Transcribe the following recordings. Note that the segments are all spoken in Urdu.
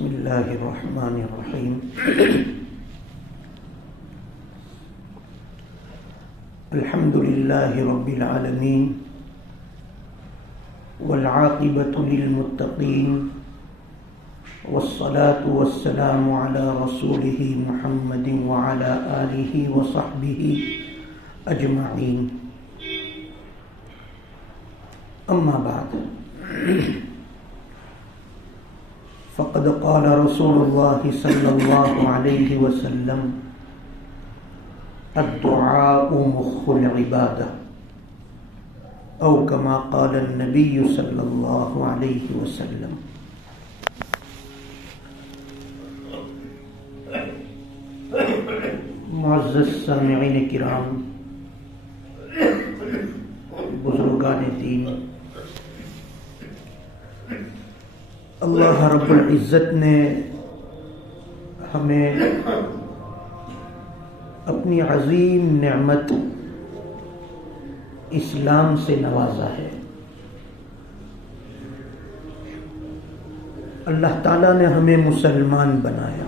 بسم اللہ الرحمن الرحیم الحمد للہ رب العالمین والعاقبۃ للمتقین والصلاة والسلام علی رسولہ محمد وعلی آلہ وصحبہ اجمعین. اما بعد فقد قال رسول اللہ صلی اللہ علیہ وسلم الدعاء مخ العبادہ او کما قال النبی صلی اللہ علیہ وسلم. معزز سامعین کرام، بزرگان دین، اللہ رب العزت نے ہمیں اپنی عظیم نعمت اسلام سے نوازا ہے. اللہ تعالیٰ نے ہمیں مسلمان بنایا،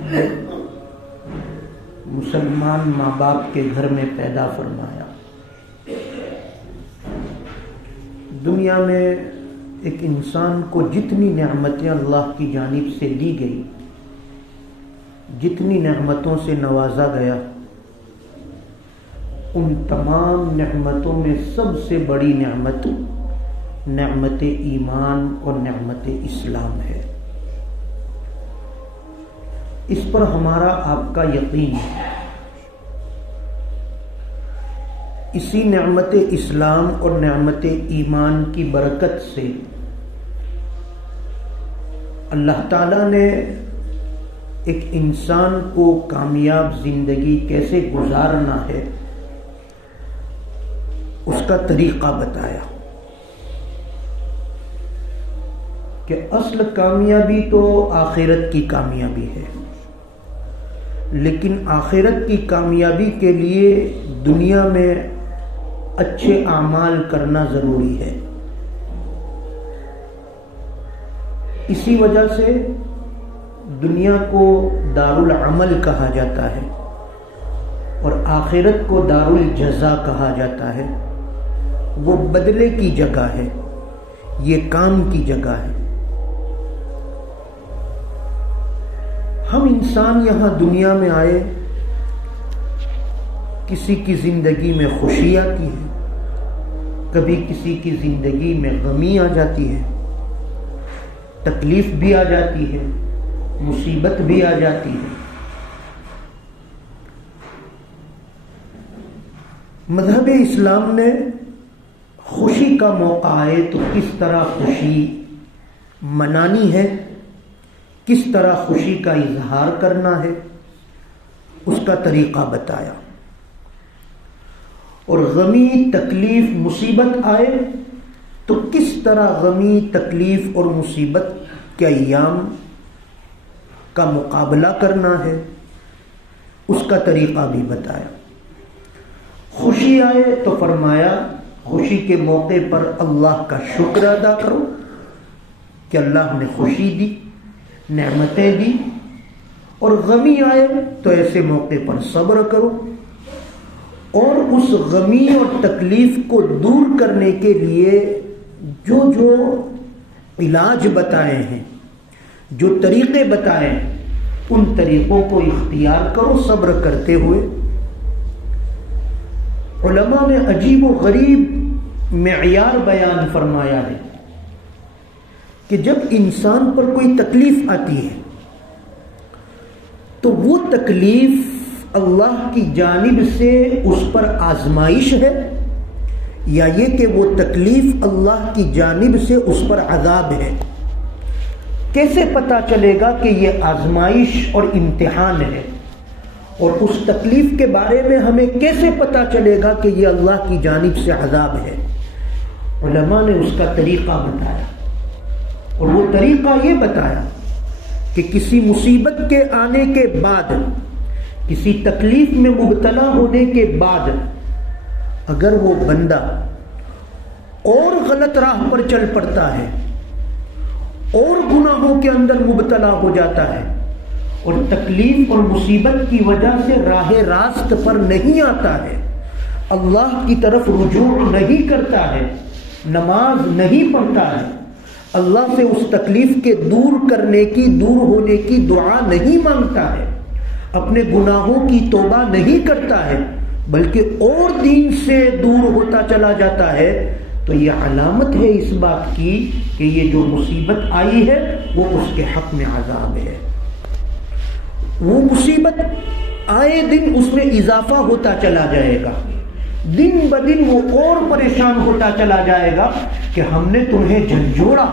مسلمان ماں باپ کے گھر میں پیدا فرمایا. دنیا میں ایک انسان کو جتنی نعمتیں اللہ کی جانب سے دی گئی، جتنی نعمتوں سے نوازا گیا، ان تمام نعمتوں میں سب سے بڑی نعمت نعمت ایمان اور نعمت اسلام ہے. اس پر ہمارا آپ کا یقین ہے. اسی نعمت اسلام اور نعمت ایمان کی برکت سے اللہ تعالیٰ نے ایک انسان کو کامیاب زندگی کیسے گزارنا ہے اس کا طریقہ بتایا. کہ اصل کامیابی تو آخرت کی کامیابی ہے، لیکن آخرت کی کامیابی کے لیے دنیا میں اچھے اعمال کرنا ضروری ہے. اسی وجہ سے دنیا کو دار العمل کہا جاتا ہے اور آخرت کو دار الجزا کہا جاتا ہے. وہ بدلے کی جگہ ہے، یہ کام کی جگہ ہے. ہم انسان یہاں دنیا میں آئے، کسی کی زندگی میں خوشی آتی ہے، کبھی کسی کی زندگی میں غمی آ جاتی ہے، تکلیف بھی آ جاتی ہے، مصیبت بھی آ جاتی ہے. مذہب اسلام نے خوشی کا موقع آئے تو کس طرح خوشی منانی ہے، کس طرح خوشی کا اظہار کرنا ہے، اس کا طریقہ بتایا. اور غمی، تکلیف، مصیبت آئے تو کس طرح غمی، تکلیف اور مصیبت کے ایام کا مقابلہ کرنا ہے اس کا طریقہ بھی بتایا. خوشی آئے تو فرمایا خوشی کے موقع پر اللہ کا شکر ادا کرو کہ اللہ نے خوشی دی، نعمتیں دی. اور غمی آئے تو ایسے موقع پر صبر کرو، اور اس غمی اور تکلیف کو دور کرنے کے لیے جو علاج بتائے ہیں، جو طریقے بتائے ہیں، ان طریقوں کو اختیار کرو صبر کرتے ہوئے. علماء نے عجیب و غریب معیار بیان فرمایا ہے کہ جب انسان پر کوئی تکلیف آتی ہے تو وہ تکلیف اللہ کی جانب سے اس پر آزمائش ہے، یا یہ کہ وہ تکلیف اللہ کی جانب سے اس پر عذاب ہے. کیسے پتہ چلے گا کہ یہ آزمائش اور امتحان ہے؟ اور اس تکلیف کے بارے میں ہمیں کیسے پتہ چلے گا کہ یہ اللہ کی جانب سے عذاب ہے؟ علماء نے اس کا طریقہ بتایا، اور وہ طریقہ یہ بتایا کہ کسی مصیبت کے آنے کے بعد، کسی تکلیف میں مبتلا ہونے کے بعد اگر وہ بندہ اور غلط راہ پر چل پڑتا ہے اور گناہوں کے اندر مبتلا ہو جاتا ہے اور تکلیف اور مصیبت کی وجہ سے راہ راست پر نہیں آتا ہے، اللہ کی طرف رجوع نہیں کرتا ہے، نماز نہیں پڑھتا ہے، اللہ سے اس تکلیف کے دور کرنے کی، دور ہونے کی دعا نہیں مانگتا ہے، اپنے گناہوں کی توبہ نہیں کرتا ہے، بلکہ اور دین سے دور ہوتا چلا جاتا ہے، تو یہ علامت ہے اس بات کی کہ یہ جو مصیبت آئی ہے وہ اس کے حق میں عذاب ہے۔ وہ مصیبت آئے دن اس میں اضافہ ہوتا چلا جائے گا، دن بدن وہ اور پریشان ہوتا چلا جائے گا کہ ہم نے تمہیں جھنجھوڑا،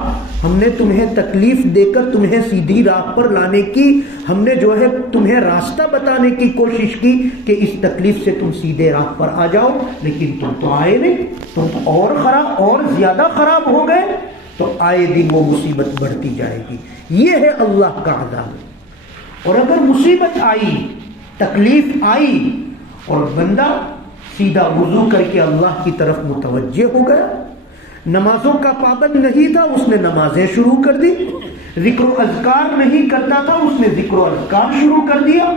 ہم نے تمہیں تکلیف دے کر تمہیں سیدھی راہ پر لانے کی، ہم نے جو ہے تمہیں راستہ بتانے کی کوشش کی کہ اس تکلیف سے تم سیدھے راہ پر آ جاؤ، لیکن تم تو آئے نہیں، تم اور خراب اور زیادہ خراب ہو گئے، تو آئے دن وہ مصیبت بڑھتی جائے گی۔ یہ ہے اللہ کا عذاب۔ اور اگر مصیبت آئی، تکلیف آئی اور بندہ سیدھا وضو کر کے اللہ کی طرف متوجہ ہو گیا، نمازوں کا پابند نہیں تھا، اس نے نمازیں شروع کر دی، ذکر و اذکار نہیں کرتا تھا، اس نے ذکر و اذکار شروع کر دیا،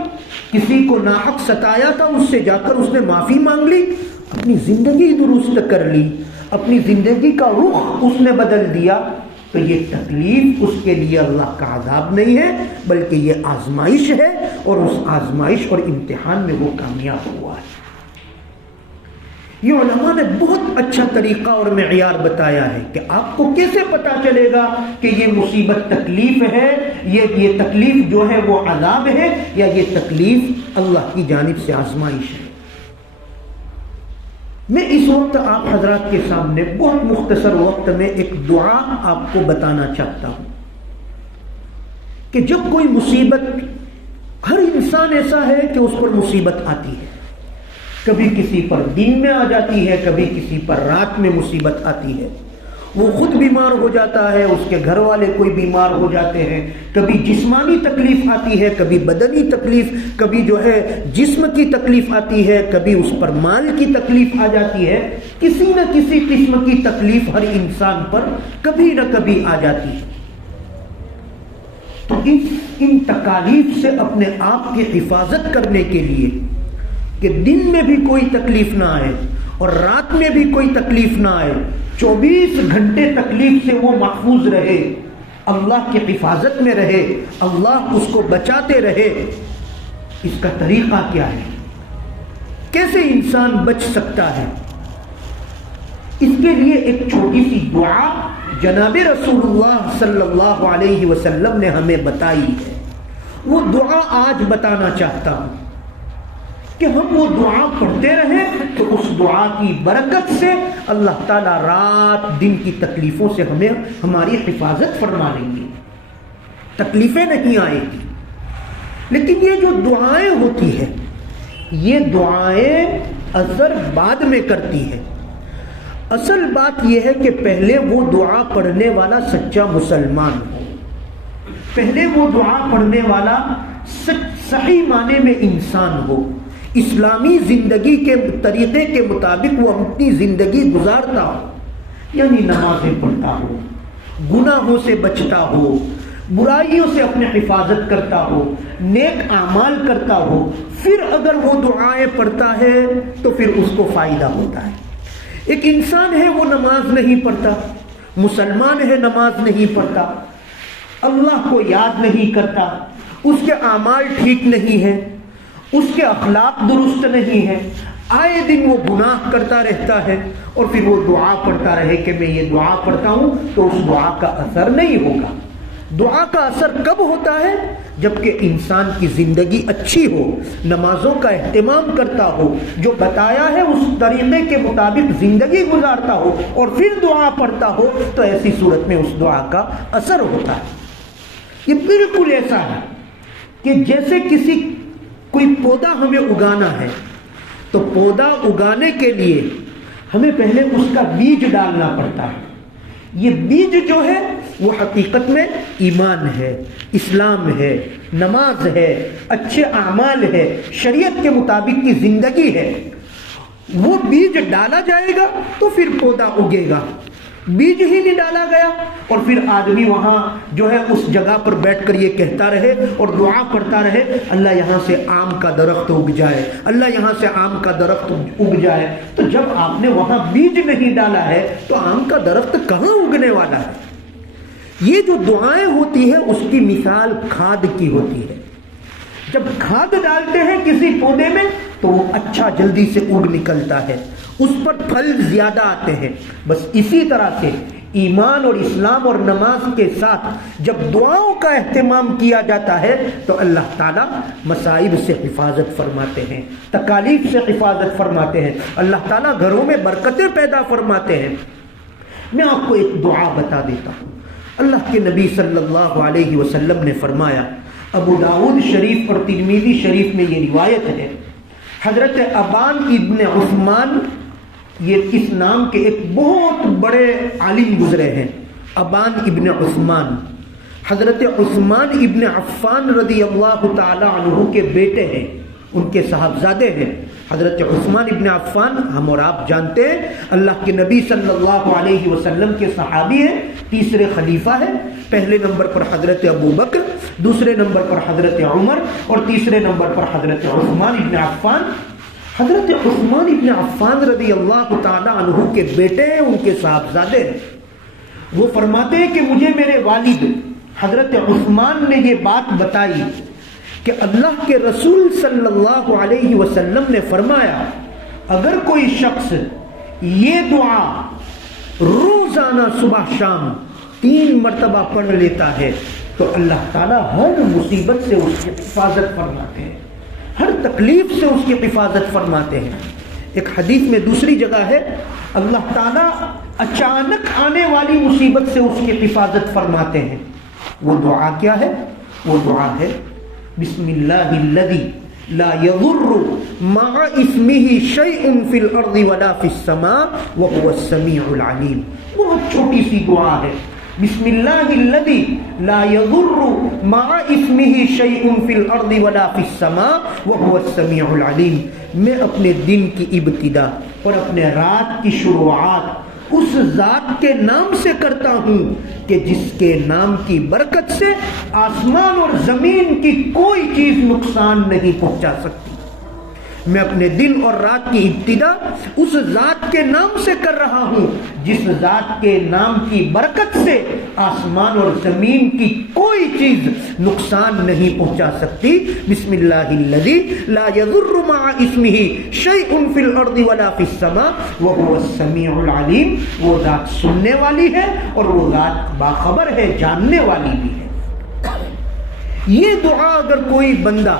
کسی کو ناحق ستایا تھا، اس سے جا کر اس نے معافی مانگ لی، اپنی زندگی درست کر لی، اپنی زندگی کا رخ اس نے بدل دیا، تو یہ تکلیف اس کے لیے اللہ کا عذاب نہیں ہے، بلکہ یہ آزمائش ہے، اور اس آزمائش اور امتحان میں وہ کامیاب ہوا ہے۔ یہ علماء نے بہت اچھا طریقہ اور معیار بتایا ہے کہ آپ کو کیسے پتا چلے گا کہ یہ مصیبت تکلیف ہے، یہ تکلیف جو ہے وہ عذاب ہے، یا یہ تکلیف اللہ کی جانب سے آزمائش ہے۔ میں اس وقت آپ حضرات کے سامنے بہت مختصر وقت میں ایک دعا آپ کو بتانا چاہتا ہوں کہ جب کوئی مصیبت، ہر انسان ایسا ہے کہ اس پر مصیبت آتی ہے، کبھی کسی پر دن میں آ جاتی ہے، کبھی کسی پر رات میں مصیبت آتی ہے، وہ خود بیمار ہو جاتا ہے، اس کے گھر والے کوئی بیمار ہو جاتے ہیں، کبھی جسمانی تکلیف آتی ہے، کبھی بدنی تکلیف، کبھی جو ہے جسم کی تکلیف آتی ہے، کبھی اس پر مال کی تکلیف آ جاتی ہے، کسی نہ کسی قسم کی تکلیف ہر انسان پر کبھی نہ کبھی آ جاتی ہے۔ تو ان تکالیف سے اپنے آپ کی حفاظت کرنے کے لیے کہ دن میں بھی کوئی تکلیف نہ آئے اور رات میں بھی کوئی تکلیف نہ آئے، 24 گھنٹے تکلیف سے وہ محفوظ رہے، اللہ کی حفاظت میں رہے، اللہ اس کو بچاتے رہے، اس کا طریقہ کیا ہے؟ کیسے انسان بچ سکتا ہے؟ اس کے لیے ایک چھوٹی سی دعا جناب رسول اللہ صلی اللہ علیہ وسلم نے ہمیں بتائی ہے، وہ دعا آج بتانا چاہتا ہوں کہ ہم وہ دعا پڑھتے رہیں تو اس دعا کی برکت سے اللہ تعالیٰ رات دن کی تکلیفوں سے ہمیں ہماری حفاظت فرما لیں گے، تکلیفیں نہیں آئیں گی۔ لیکن یہ جو دعائیں ہوتی ہیں، یہ دعائیں اثر بعد میں کرتی ہیں۔ اصل بات یہ ہے کہ پہلے وہ دعا پڑھنے والا سچا مسلمان ہو، پہلے وہ دعا پڑھنے والا صحیح معنی میں انسان ہو، اسلامی زندگی کے طریقے کے مطابق وہ اپنی زندگی گزارتا ہو، یعنی نمازیں پڑھتا ہو، گناہوں سے بچتا ہو، برائیوں سے اپنی حفاظت کرتا ہو، نیک اعمال کرتا ہو، پھر اگر وہ دعائیں پڑھتا ہے تو پھر اس کو فائدہ ہوتا ہے۔ ایک انسان ہے وہ نماز نہیں پڑھتا، مسلمان ہے نماز نہیں پڑھتا، اللہ کو یاد نہیں کرتا، اس کے اعمال ٹھیک نہیں ہیں، اس کے اخلاق درست نہیں ہے، آئے دن وہ گناہ کرتا رہتا ہے، اور پھر وہ دعا پڑھتا رہے کہ میں یہ دعا پڑھتا ہوں، تو اس دعا کا اثر نہیں ہوگا۔ دعا کا اثر کب ہوتا ہے؟ جبکہ انسان کی زندگی اچھی ہو، نمازوں کا اہتمام کرتا ہو، جو بتایا ہے اس طریقے کے مطابق زندگی گزارتا ہو، اور پھر دعا پڑھتا ہو، تو ایسی صورت میں اس دعا کا اثر ہوتا ہے۔ یہ بالکل ایسا ہے کہ جیسے کوئی پودا ہمیں اگانا ہے، تو پودا اگانے کے لیے ہمیں پہلے اس کا بیج ڈالنا پڑتا ہے۔ یہ بیج جو ہے وہ حقیقت میں ایمان ہے، اسلام ہے، نماز ہے، اچھے اعمال ہے، شریعت کے مطابق کی زندگی ہے۔ وہ بیج ڈالا جائے گا تو پھر پودا اگے گا، بیج ہی نہیں ڈالا گیا، اور پھر آدمی وہاں جو ہے اس جگہ پر بیٹھ کر یہ کہتا رہے اور دعا پڑھتا رہے، اللہ یہاں سے آم کا درخت اگ جائے، اللہ یہاں سے آم کا درخت اگ جائے۔ تو جب آپ نے وہاں بیج نہیں ڈالا ہے تو آم کا درخت کہاں اگنے والا ہے؟ یہ جو دعائیں ہوتی ہے اس کی مثال کھاد کی ہوتی ہے۔ جب کھاد ڈالتے ہیں کسی پودے میں تو وہ اچھا جلدی سے اگ نکلتا ہے، اس پر پھل زیادہ آتے ہیں۔ بس اسی طرح سے ایمان اور اسلام اور نماز کے ساتھ جب دعاؤں کا اہتمام کیا جاتا ہے تو اللہ تعالیٰ مصائب سے حفاظت فرماتے ہیں، تکالیف سے حفاظت فرماتے ہیں، اللہ تعالیٰ گھروں میں برکتیں پیدا فرماتے ہیں۔ میں آپ کو ایک دعا بتا دیتا ہوں۔ اللہ کے نبی صلی اللہ علیہ وسلم نے فرمایا، ابو داؤد شریف اور ترمذی شریف میں یہ روایت ہے، حضرت ابان ابن عثمان، یہ اس نام کے ایک بہت بڑے عالم گزرے ہیں، ابان ابن عثمان، حضرت عثمان ابن عفان رضی اللہ تعالی عنہ کے بیٹے ہیں، ان کے صاحبزادے ہیں۔ حضرت عثمان ابن عفان ہم اور آپ جانتے ہیں اللہ کے نبی صلی اللہ علیہ وسلم کے صحابی ہیں، تیسرے خلیفہ ہیں۔ پہلے نمبر پر حضرت ابو بکر، دوسرے نمبر پر حضرت عمر اور تیسرے نمبر پر حضرت عثمان ابن عفان۔ حضرت عثمان ابن عفان رضی اللہ تعالی عنہ کے بیٹے ہیں، ان کے صاحبزادے ہیں۔ وہ فرماتے ہیں کہ مجھے میرے والد حضرت عثمان نے یہ بات بتائی کہ اللہ کے رسول صلی اللہ علیہ وسلم نے فرمایا، اگر کوئی شخص یہ دعا روزانہ صبح شام 3 مرتبہ پڑھ لیتا ہے تو اللہ تعالیٰ ہر مصیبت سے اس کی حفاظت فرماتے ہیں، ہر تکلیف سے اس کی حفاظت فرماتے ہیں۔ ایک حدیث میں دوسری جگہ ہے، اللہ تعالیٰ اچانک آنے والی مصیبت سے اس کی حفاظت فرماتے ہیں۔ وہ دعا کیا ہے؟ وہ دعا ہے بسم اللہ الذی لا یضر مع اسمہ شیء فی الارض ولا فی السماء وهو السمیع العلیم۔ بہت چھوٹی سی دعا ہے، بسم اللہ الذی لا یضر مع اسمہ شیء فی الارض ولا فی السماء وهو السمیع العلیم۔ میں اپنے دن کی ابتدا اور اپنے رات کی شروعات اس ذات کے نام سے کرتا ہوں کہ جس کے نام کی برکت سے آسمان اور زمین کی کوئی چیز نقصان نہیں پہنچا سکتی۔ میں اپنے دن اور رات کی ابتدا اس ذات کے نام سے کر رہا ہوں جس ذات کے نام کی برکت سے آسمان اور زمین کی کوئی چیز نقصان نہیں پہنچا سکتی۔ بسم اللہ الذی لا یضر مع اسمہ شیء فی الارض ولا فی السماء وهو السمیع العلیم۔ وہ ذات سننے والی ہے اور وہ ذات باخبر ہے، جاننے والی بھی ہے۔ یہ دعا اگر کوئی بندہ،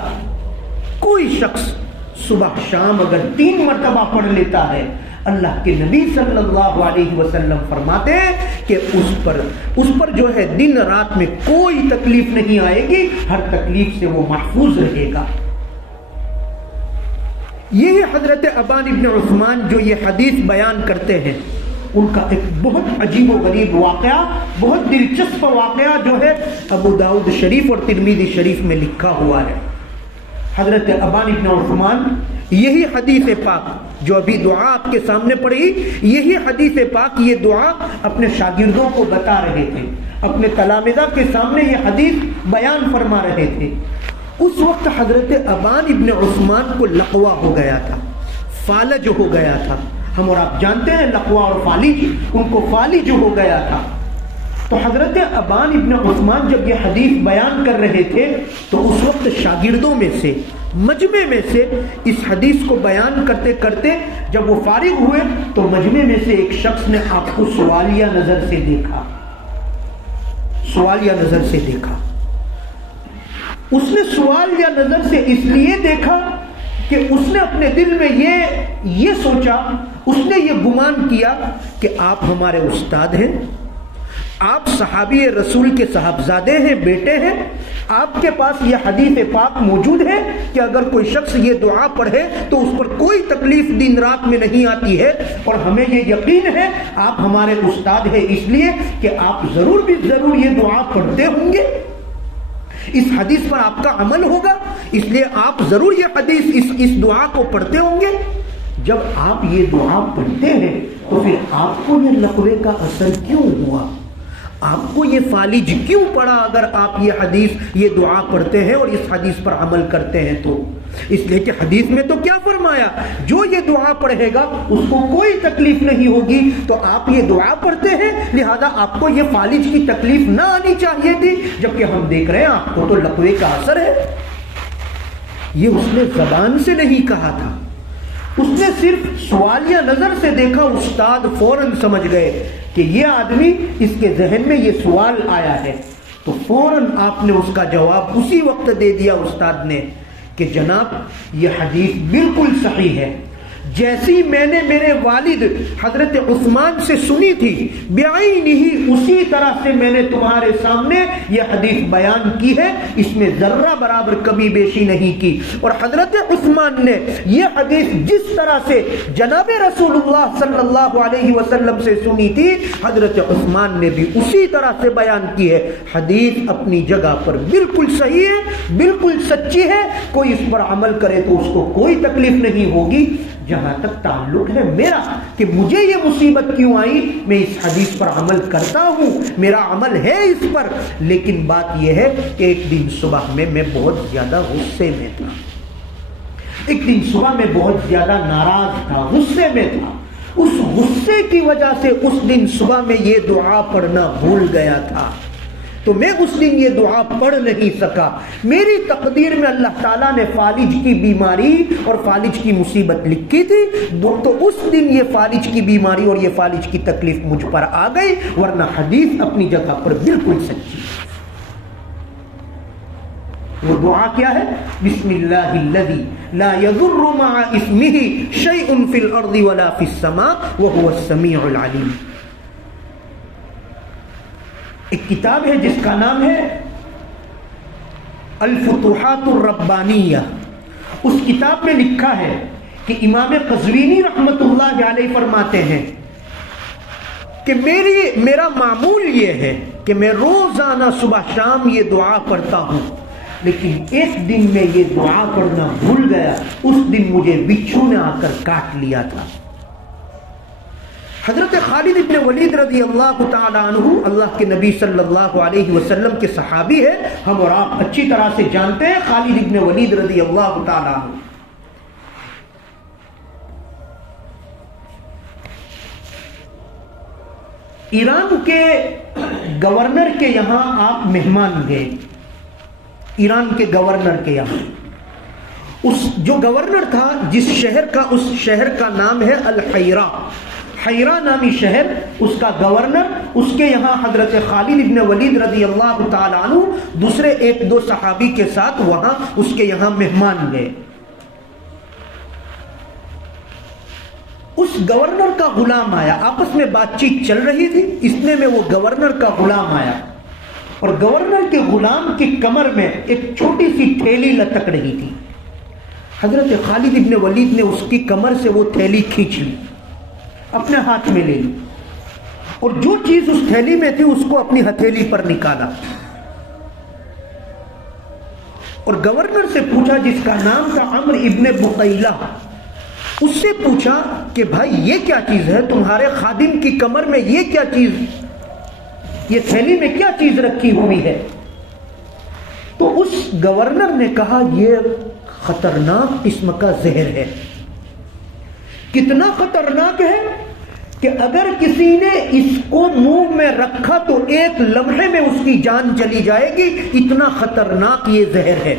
کوئی شخص صبح شام اگر 3 مرتبہ پڑھ لیتا ہے، اللہ کے نبی صلی اللہ علیہ وسلم فرماتے ہیں کہ اس پر جو ہے دن رات میں کوئی تکلیف نہیں آئے گی، ہر تکلیف سے وہ محفوظ رہے گا۔ یہی حضرت ابان ابن عثمان جو یہ حدیث بیان کرتے ہیں، ان کا ایک بہت عجیب و غریب واقعہ، بہت دلچسپ واقعہ جو ہے ابو داؤد شریف اور ترمذی شریف میں لکھا ہوا ہے۔ حضرت ابان ابن عثمان یہی حدیث پاک جو ابھی دعا آپ کے سامنے پڑھی، یہی حدیث پاک یہ دعا اپنے شاگردوں کو بتا رہے تھے، اپنے تلامذہ کے سامنے یہ حدیث بیان فرما رہے تھے۔ اس وقت حضرت ابان ابن عثمان کو لقوہ ہو گیا تھا، فالج ہو گیا تھا۔ ہم اور آپ جانتے ہیں لقوہ اور فالج، ان کو فالج ہو گیا تھا۔ تو حضرت ابان ابن عثمان جب یہ حدیث بیان کر رہے تھے تو اس وقت شاگردوں میں سے، مجمع میں سے اس حدیث کو بیان کرتے کرتے جب وہ فارغ ہوئے تو مجمع میں سے ایک شخص نے آپ کو سوالیہ نظر سے دیکھا، سوالیہ نظر سے دیکھا۔ اس نے سوالیہ نظر سے اس لیے دیکھا کہ اس نے اپنے دل میں یہ سوچا، اس نے یہ گمان کیا کہ آپ ہمارے استاد ہیں، آپ صحابی رسول کے صاحبزادے ہیں، بیٹے ہیں، آپ کے پاس یہ حدیث پاک موجود ہے کہ اگر کوئی شخص یہ دعا پڑھے تو اس پر کوئی تکلیف دن رات میں نہیں آتی ہے، اور ہمیں یہ یقین ہے آپ ہمارے استاد ہیں، اس لیے کہ آپ ضرور بھی ضرور یہ دعا پڑھتے ہوں گے، اس حدیث پر آپ کا عمل ہوگا، اس لیے آپ ضرور یہ حدیث اس دعا کو پڑھتے ہوں گے۔ جب آپ یہ دعا پڑھتے ہیں تو پھر آپ کو یہ لقوے کا اثر کیوں ہوا؟ آپ کو یہ فالج کیوں پڑا اگر آپ یہ حدیث یہ دعا پڑھتے ہیں اور اس حدیث پر عمل کرتے ہیں تو؟ اس لیے کہ حدیث میں تو کیا فرمایا، جو یہ دعا پڑھے گا اس کو کوئی تکلیف نہیں ہوگی، تو آپ یہ دعا پڑھتے ہیں لہذا آپ کو یہ فالج کی تکلیف نہ آنی چاہیے تھی، جبکہ ہم دیکھ رہے ہیں آپ کو تو لقوے کا اثر ہے۔ یہ اس نے زبان سے نہیں کہا تھا، اس نے صرف سوالیہ نظر سے دیکھا، استاد فوراً سمجھ گئے کہ یہ آدمی اس کے ذہن میں یہ سوال آیا ہے، تو فوراً آپ نے اس کا جواب اسی وقت دے دیا استاد نے کہ جناب یہ حدیث بالکل صحیح ہے، جیسی میں نے میرے والد حضرت عثمان سے سنی تھی بعینہ اسی طرح سے میں نے تمہارے سامنے یہ حدیث بیان کی ہے، اس میں ذرہ برابر کمی بیشی نہیں کی۔ اور حضرت عثمان نے یہ حدیث جس طرح سے جناب رسول اللہ صلی اللہ علیہ وسلم سے سنی تھی، حضرت عثمان نے بھی اسی طرح سے بیان کی ہے۔ حدیث اپنی جگہ پر بالکل صحیح ہے، بالکل سچی ہے، کوئی اس پر عمل کرے تو اس کو کوئی تکلیف نہیں ہوگی۔ جہاں تک تعلق ہے میرا کہ مجھے یہ مصیبت کیوں آئی، میں اس حدیث پر عمل کرتا ہوں، میرا عمل ہے اس پر، لیکن بات یہ ہے کہ ایک دن صبح میں بہت زیادہ غصے میں تھا، ایک دن صبح میں بہت زیادہ ناراض تھا، غصے میں تھا، اس غصے کی وجہ سے اس دن صبح میں یہ دعا پڑھنا بھول گیا تھا، تو میں اس دن یہ دعا پڑھ نہیں سکا۔ میری تقدیر میں اللہ تعالیٰ نے فالج کی بیماری اور فالج کی مصیبت لکھی تھی، تو اس دن یہ فالج کی بیماری اور یہ فالج کی تکلیف مجھ پر آ گئی، ورنہ حدیث اپنی جگہ پر بالکل سچی۔ وہ دعا کیا ہے؟ بسم اللہ الذی لا یضر مع اسمہ شیء فی الارض ولا فی السماء وہو السمیع العلیم۔ ایک کتاب ہے جس کا نام ہے الفتوحات الربانیہ، اس کتاب میں لکھا ہے کہ امام قزوینی رحمت اللہ علیہ فرماتے ہیں کہ میرا معمول یہ ہے کہ میں روزانہ صبح شام یہ دعا پڑھتا ہوں، لیکن ایک دن میں یہ دعا پڑھنا بھول گیا، اس دن مجھے بچھو نے آ کر کاٹ لیا تھا۔ حضرت خالد ابن ولید رضی اللہ تعالی عنہ اللہ کے نبی صلی اللہ علیہ وسلم کے صحابی ہے، ہم اور آپ اچھی طرح سے جانتے ہیں خالد ابن ولید رضی اللہ تعالی عنہ۔ ایران کے گورنر کے یہاں آپ مہمان گئے، ایران کے گورنر کے یہاں، اس جو گورنر تھا جس شہر کا، اس شہر کا نام ہے الحیرہ، حیرہ نامی شہر، اس کا گورنر، اس کے یہاں حضرت خالد ابن ولید رضی اللہ تعالی عنہ دوسرے ایک دو صحابی کے ساتھ وہاں اس کے یہاں مہمان گئے۔ اس گورنر کا غلام آیا، آپس میں بات چیت چل رہی تھی، اتنے میں وہ گورنر کا غلام آیا، اور گورنر کے غلام کی کمر میں ایک چھوٹی سی تھیلی لٹک رہی تھی۔ حضرت خالد ابن ولید نے اس کی کمر سے وہ تھیلی کھینچ لی، اپنے ہاتھ میں لے لی، اور جو چیز اس تھیلی میں تھی اس کو اپنی ہتھیلی پر نکالا، اور گورنر سے پوچھا جس کا نام تھا عمرو ابن بقیلہ، اس سے پوچھا کہ بھائی یہ کیا چیز ہے تمہارے خادم کی کمر میں، یہ کیا چیز، یہ تھیلی میں کیا چیز رکھی ہوئی ہے؟ تو اس گورنر نے کہا یہ خطرناک قسم کا زہر ہے۔ کتنا خطرناک ہے کہ اگر کسی نے اس کو منہ میں رکھا تو ایک لمحے میں اس کی جان چلی جائے گی، اتنا خطرناک یہ زہر ہے۔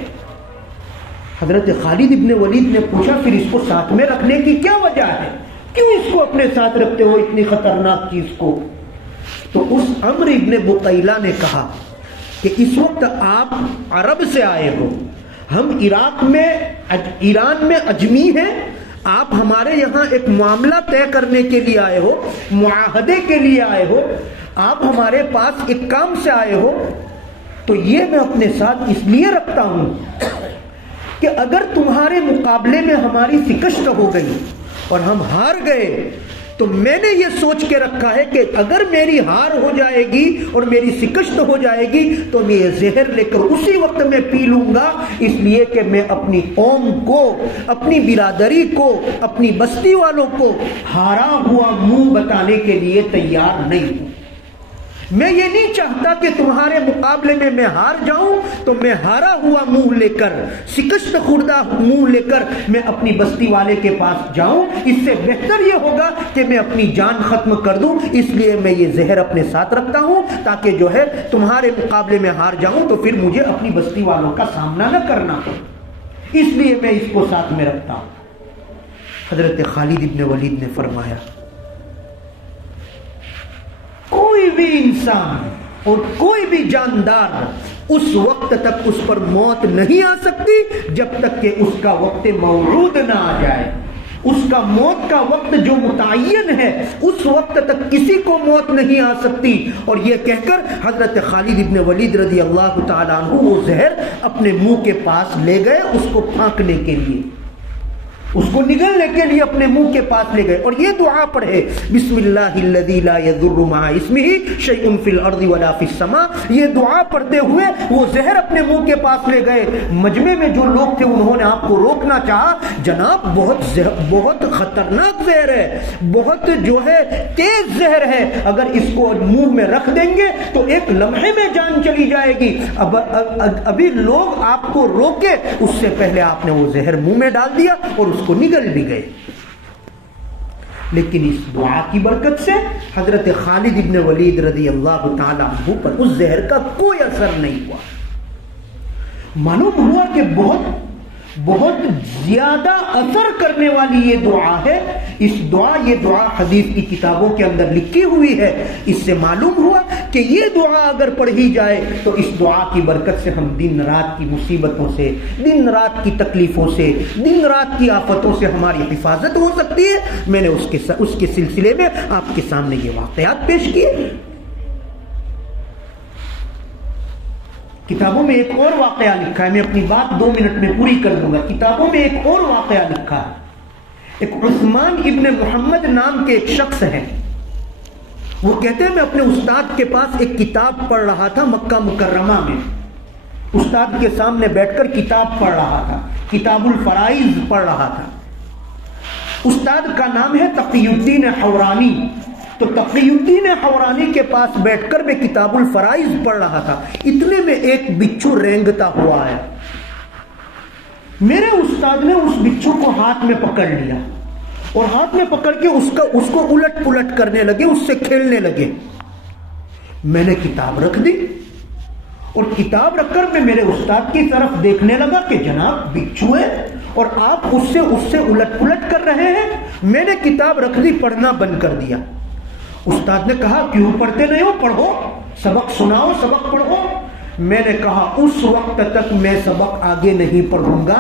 حضرت خالد ابن ولید نے پوچھا پھر اس کو ساتھ میں رکھنے کی کیا وجہ ہے، کیوں اس کو اپنے ساتھ رکھتے ہو اتنی خطرناک چیز کو؟ تو اس عمرو ابن بقیلہ نے کہا کہ اس وقت آپ عرب سے آئے ہو، ہم ایران میں اجمی ہیں، آپ ہمارے یہاں ایک معاملہ طے کرنے کے لیے آئے ہو، معاہدے کے لیے آئے ہو، آپ ہمارے پاس ایک کام سے آئے ہو، تو یہ میں اپنے ساتھ اس لیے رکھتا ہوں کہ اگر تمہارے مقابلے میں ہماری شکست ہو گئی اور ہم ہار گئے تو میں نے یہ سوچ کے رکھا ہے کہ اگر میری ہار ہو جائے گی اور میری شکست ہو جائے گی تو میں یہ زہر لے کر اسی وقت میں پی لوں گا، اس لیے کہ میں اپنی قوم کو، اپنی برادری کو، اپنی بستی والوں کو ہارا ہوا منہ بتانے کے لیے تیار نہیں ہوں۔ میں یہ نہیں چاہتا کہ تمہارے مقابلے میں میں ہار جاؤں تو میں ہارا ہوا منہ لے کر، شکست خوردہ منہ لے کر میں اپنی بستی والے کے پاس جاؤں۔ اس سے بہتر یہ ہوگا کہ میں اپنی جان ختم کر دوں، اس لیے میں یہ زہر اپنے ساتھ رکھتا ہوں تاکہ جو ہے تمہارے مقابلے میں ہار جاؤں تو پھر مجھے اپنی بستی والوں کا سامنا نہ کرنا ہو، اس لیے میں اس کو ساتھ میں رکھتا ہوں۔ حضرت خالد ابن ولید نے فرمایا کوئی بھی انسان اور کوئی بھی جاندار اس وقت تک اس پر موت نہیں آ سکتی جب تک کہ اس کا وقت موعود نہ آ جائے۔ اس کا موت کا وقت جو متعین ہے اس وقت تک کسی کو موت نہیں آ سکتی۔ اور یہ کہہ کر حضرت خالد ابن ولید رضی اللہ تعالیٰ عنہ وہ زہر اپنے منہ کے پاس لے گئے اس کو پھانکنے کے لیے، اس کو نگلنے کے لیے اپنے منہ کے پاس لے گئے اور یہ دعا پڑھے بسم اللہ الذی لا یضر مع اسمہ شیء فی الارض ولا فی السماء۔ یہ دعا پڑھتے ہوئے وہ زہر اپنے منہ کے پاس لے گئے۔ مجمع میں جو لوگ تھے انہوں نے آپ کو روکنا چاہا، جناب بہت خطرناک زہر ہے، بہت جو ہے تیز زہر ہے، اگر اس کو منہ میں رکھ دیں گے تو ایک لمحے میں جان چلی جائے گی۔ ابھی لوگ آپ کو روکے اس سے پہلے آپ نے وہ زہر منہ میں ڈال دیا اور اس کو نگل بھی گئے۔ لیکن اس دعا کی برکت سے حضرت خالد ابن ولید رضی اللہ تعالیٰ عنہ پر اس زہر کا کوئی اثر نہیں ہوا۔ معلوم ہوا کہ بہت زیادہ اثر کرنے والی یہ دعا ہے۔ یہ دعا حدیث کی کتابوں کے اندر لکھی ہوئی ہے۔ اس سے معلوم ہوا کہ یہ دعا اگر پڑھی جائے تو اس دعا کی برکت سے ہم دن رات کی مصیبتوں سے، دن رات کی تکلیفوں سے، دن رات کی آفتوں سے ہماری حفاظت ہو سکتی ہے۔ میں نے اس کے سلسلے میں آپ کے سامنے یہ واقعات پیش کیے۔ کتابوں میں ایک اور واقعہ لکھا ہے، میں اپنی بات 2 منٹ میں پوری کر دوں گا۔ کتابوں میں ایک اور واقعہ لکھا ہے، ایک عثمان ابن محمد نام کے ایک شخص ہیں، وہ کہتے ہیں میں اپنے استاد کے پاس ایک کتاب پڑھ رہا تھا مکہ مکرمہ میں، استاد کے سامنے بیٹھ کر کتاب پڑھ رہا تھا، کتاب الفرائض پڑھ رہا تھا۔ استاد کا نام ہے تقی الدین حورانی، تو تقی الدین حورانی کے پاس بیٹھ کر میں کتاب الفرائض پڑھ رہا تھا، اتنے میں ایک بچھو رینگتا ہوا ہے۔ میرے استاد نے اس بچھو کو ہاتھ میں پکڑ لیا اور ہاتھ میں پکڑ کے اس کو الٹ پلٹ کرنے لگے، اس سے کھیلنے لگے۔ میں نے کتاب رکھ دی اور کتاب رکھ کر میں میرے استاد کی طرف دیکھنے لگا کہ جناب بچھو ہے اور آپ اس سے الٹ پلٹ کر رہے ہیں۔ میں نے کتاب رکھ دی، پڑھنا بند کر دیا۔ استاد نے کہا کیوں پڑھتے نہیں ہو، پڑھو، سبق سناؤ، سبق پڑھو۔ میں نے کہا اس وقت تک میں سبق آگے نہیں پڑھوں گا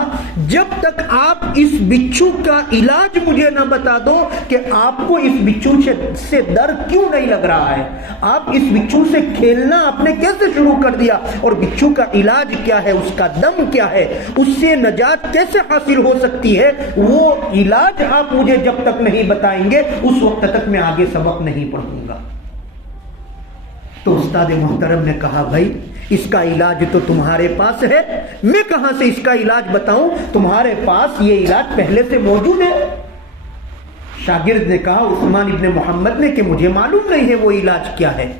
جب تک آپ اس بچھو کا علاج مجھے نہ بتا دو کہ آپ کو اس بچھو سے ڈر کیوں نہیں لگ رہا ہے، آپ اس بچھو سے کھیلنا آپ نے کیسے شروع کر دیا، اور بچھو کا علاج کیا ہے، اس کا دم کیا ہے، اس سے نجات کیسے حاصل ہو سکتی ہے، وہ علاج آپ مجھے جب تک نہیں بتائیں گے اس وقت تک میں آگے سبق نہیں پڑھوں گا۔ تو استاد محترم نے کہا بھائی اس کا علاج تو تمہارے پاس ہے، میں کہاں سے اس کا علاج بتاؤں، تمہارے پاس یہ علاج پہلے سے موجود ہے۔ شاگرد نے کہا عثمان ابن محمد نے کہ مجھے معلوم نہیں ہے وہ علاج کیا ہے،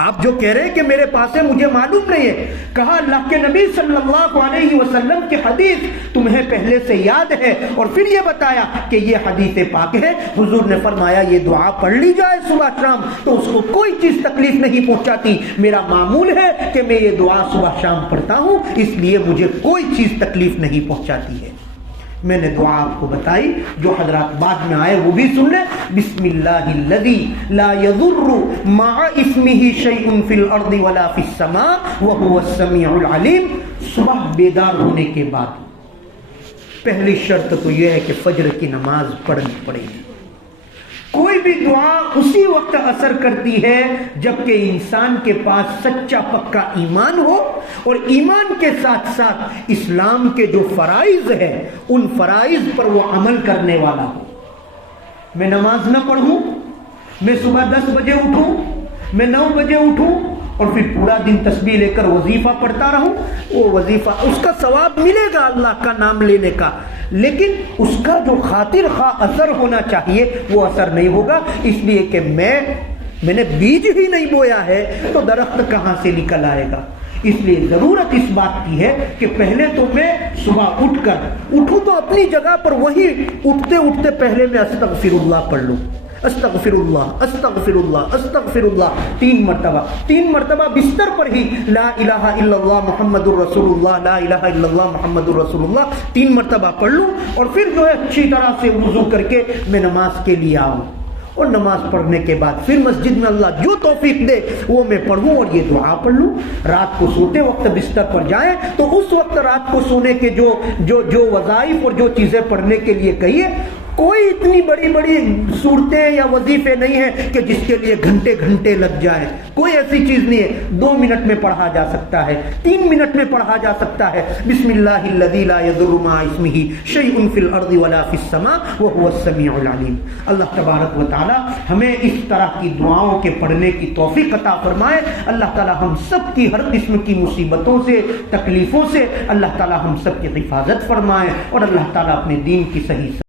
آپ جو کہہ رہے ہیں کہ میرے پاس ہے مجھے معلوم نہیں ہے۔ کہا اللہ کے نبی صلی اللہ علیہ وسلم کی حدیث تمہیں پہلے سے یاد ہے، اور پھر یہ بتایا کہ یہ حدیث پاک ہے، حضور نے فرمایا یہ دعا پڑھ لی جائے صبح شام تو اس کو کوئی چیز تکلیف نہیں پہنچاتی، میرا معمول ہے کہ میں یہ دعا صبح شام پڑھتا ہوں اس لیے مجھے کوئی چیز تکلیف نہیں پہنچاتی ہے۔ میں نے دعا آپ کو بتائی، جو حضرات بعد میں آئے وہ بھی سن لیں۔ بسم اللہ الذی لا یضر مع اسمہ شیء فی الارض ولا فی السماء وہو السمیع العلیم۔ صبح بیدار ہونے کے بعد پہلی شرط تو یہ ہے کہ فجر کی نماز پڑھنی پڑے گی۔ کوئی بھی دعا اسی وقت اثر کرتی ہے جبکہ انسان کے پاس سچا پکا ایمان ہو اور ایمان کے ساتھ ساتھ اسلام کے جو فرائض ہیں ان فرائض پر وہ عمل کرنے والا ہو۔ میں نماز نہ پڑھوں، میں صبح 10 بجے اٹھوں، میں 9 بجے اٹھوں اور پھر پورا دن تسبیح لے کر وظیفہ پڑھتا رہوں، وہ وظیفہ اس کا ثواب ملے گا اللہ کا نام لینے کا، لیکن اس کا جو خاطر خواہ اثر ہونا چاہیے وہ اثر نہیں ہوگا، اس لیے کہ میں نے بیج ہی نہیں بویا ہے تو درخت کہاں سے نکل آئے گا۔ اس لیے ضرورت اس بات کی ہے کہ پہلے تو میں صبح اٹھوں تو اپنی جگہ پر وہی اٹھتے اٹھتے پہلے میں استغفر اللہ پڑھ لوں، استغفر اللہ استغفر اللہ استغفر اللہ 3 مرتبہ بستر پر ہی لا الہ الا اللہ محمد الرسول اللہ، لا الہ الا اللہ محمد الرسول اللہ 3 مرتبہ پڑھ لوں، اور پھر جو ہے اچھی طرح سے وضو کر کے میں نماز کے لیے آؤں، اور نماز پڑھنے کے بعد پھر مسجد میں اللہ جو توفیق دے وہ میں پڑھوں اور یہ دعا پڑھ لوں۔ رات کو سوتے وقت بستر پر جائیں تو اس وقت رات کو سونے کے جو وظائف اور جو چیزیں پڑھنے کے لیے کہیے، کوئی اتنی بڑی بڑی صورتیں یا وظیفے نہیں ہیں کہ جس کے لیے گھنٹے گھنٹے لگ جائیں، کوئی ایسی چیز نہیں ہے، 2 منٹ میں پڑھا جا سکتا ہے، 3 منٹ میں پڑھا جا سکتا ہے۔ بسم اللہ الذی لا یضر مع اسمہ شیء فی الارض ولا فی السماء وهو السمیع العلیم۔ اللہ تبارک و تعالی ہمیں اس طرح کی دعاؤں کے پڑھنے کی توفیق عطا فرمائے۔ اللہ تعالی ہم سب کی ہر قسم کی مصیبتوں سے، تکلیفوں سے اللہ تعالی ہم سب کی حفاظت فرمائے، اور اللہ تعالی اپنے دین کی صحیح